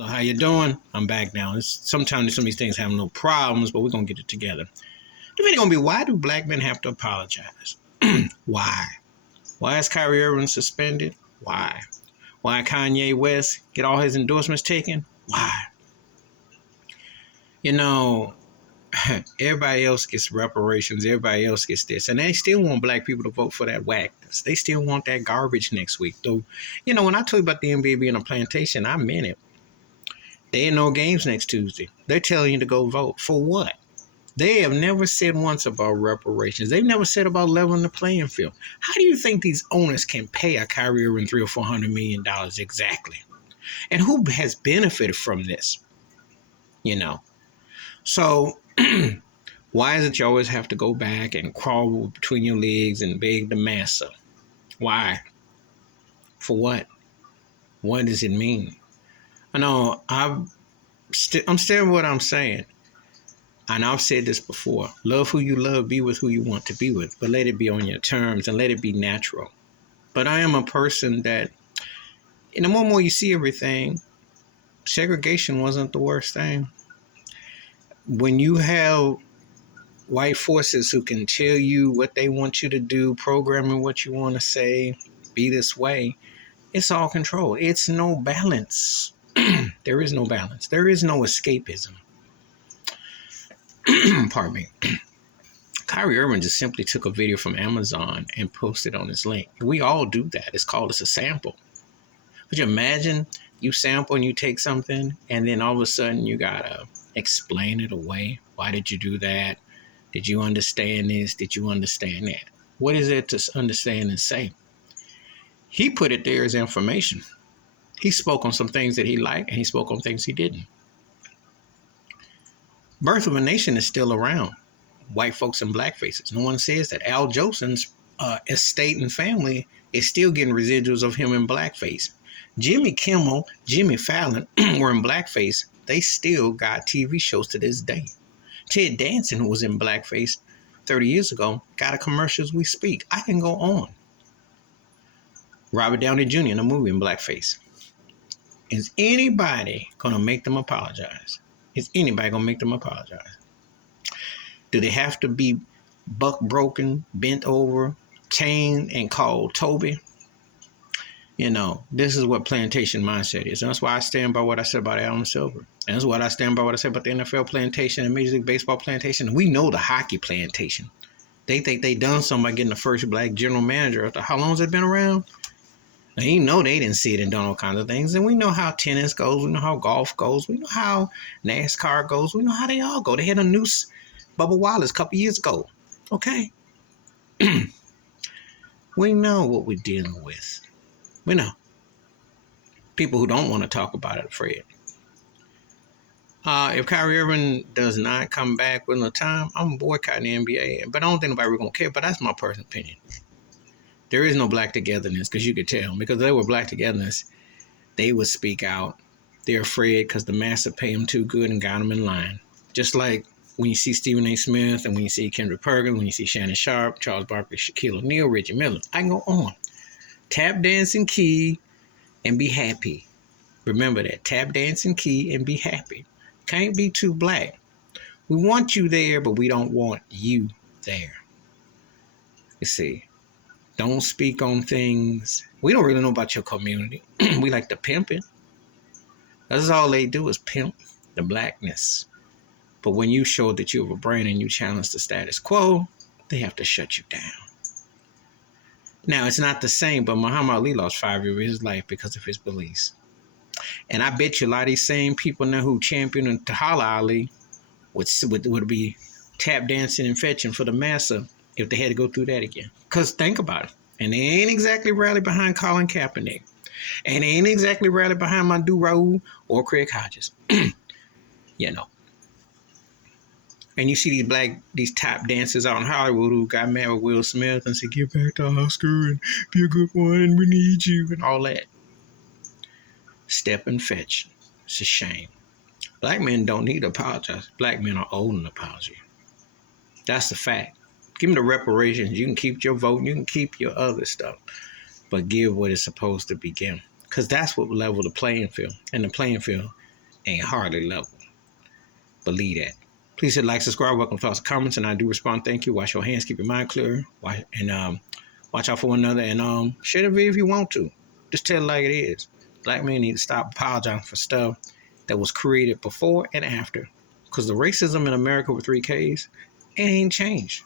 Hello, how you doing? I'm back now. Sometimes some of these things have no problems, but we're gonna get it together. The video gonna be, why do black men have to apologize? Why? Why is Kyrie Irving suspended? Why? Why Kanye West get all his endorsements taken? Why? You know, everybody else gets reparations. Everybody else gets this, and they still want black people to vote for that whackness. They still want that garbage next week. Though, when I told you about the NBA being a plantation, I meant it. There ain't no games next Tuesday. They're telling you to go vote. For what? They have never said once about reparations. They've never said about leveling the playing field. How do you think these owners can pay a Kyrie Irving $300 or $400 million exactly? And who has benefited from this? So why is it you always have to go back and crawl between your legs and beg the massa? Why? For what? What does it mean? I know I'm still what I'm saying. And I've said this before. Love who you love, be with who you want to be with, but let it be on your terms and let it be natural. But I am a person that, the more and more you see everything, segregation wasn't the worst thing. When you have white forces who can tell you what they want you to do, programming what you want to say, be this way, it's all control. It's no balance. There is no balance. There is no escapism. Pardon me. Kyrie Irving just simply took a video from Amazon and posted on his link. We all do that. It's called a sample. Would you imagine you sample and you take something and then all of a sudden you gotta explain it away? Why did you do that? Did you understand this? Did you understand that? What is it to understand and say? He put it there as information. He spoke on some things that he liked and he spoke on things he didn't. Birth of a Nation is still around. White folks and black faces. No one says that. Al Jolson's estate and family is still getting residuals of him in blackface. Jimmy Kimmel, Jimmy Fallon were in blackface. They still got TV shows to this day. Ted Danson, who was in blackface 30 years ago, got a commercial as we speak. I can go on. Robert Downey Jr. in a movie in blackface. Is anybody going to make them apologize? Is anybody going to make them apologize? Do they have to be buck broken, bent over, chained, and called Toby? This is what plantation mindset is. And that's why I stand by what I said about Adam Silver. And that's why I stand by what I said about the NFL plantation and Major League Baseball plantation. We know the hockey plantation. They think they done something by getting the first black general manager. After how long has it been around? Now, they didn't see it and done all kinds of things. And we know how tennis goes. We know how golf goes. We know how NASCAR goes. We know how they all go. They had a noose Bubba Wallace a couple years ago. Okay. We know what we're dealing with. We know. People who don't want to talk about it are afraid. If Kyrie Irving does not come back within the time, I'm boycotting the NBA. But I don't think nobody really going to care. But that's my personal opinion. There is no black togetherness, because you could tell. Because if there were black togetherness, they would speak out. They're afraid because the master paid them too good and got them in line. Just like when you see Stephen A. Smith and when you see Kendrick Perkins, when you see Shannon Sharp, Charles Barkley, Shaquille O'Neal, Reggie Miller. I can go on. Tap dance and key and be happy. Remember that. Tap dance and key and be happy. Can't be too black. We want you there, but we don't want you there. You see. Don't speak on things. We don't really know about your community. We like to pimp it. That's all they do is pimp the blackness. But when you show that you have a brain and you challenge the status quo, they have to shut you down. Now, it's not the same, but Muhammad Ali lost 5 years of his life because of his beliefs. And I bet you a lot of these same people now who champion Tahala Ali would be tap dancing and fetching for the massa if they had to go through that again. Because think about it. And they ain't exactly rallied behind Colin Kaepernick. And they ain't exactly rallied behind Madu Raul or Craig Hodges. And you see these tap dancers out in Hollywood who got mad with Will Smith and said, "Get back to Oscar and be a good one and we need you," and all that. Step and fetch. It's a shame. Black men don't need to apologize. Black men are owed an apology. That's the fact. Give them the reparations. You can keep your vote. You can keep your other stuff. But give what it's supposed to be given. Because that's what will level the playing field. And the playing field ain't hardly level. Believe that. Please hit like, subscribe, welcome thoughts, comments, and I do respond. Thank you. Wash your hands, keep your mind clear, watch out for one another, and share the video if you want to. Just tell it like it is. Black men need to stop apologizing for stuff that was created before and after. Because the racism in America with 3 Ks, it ain't changed.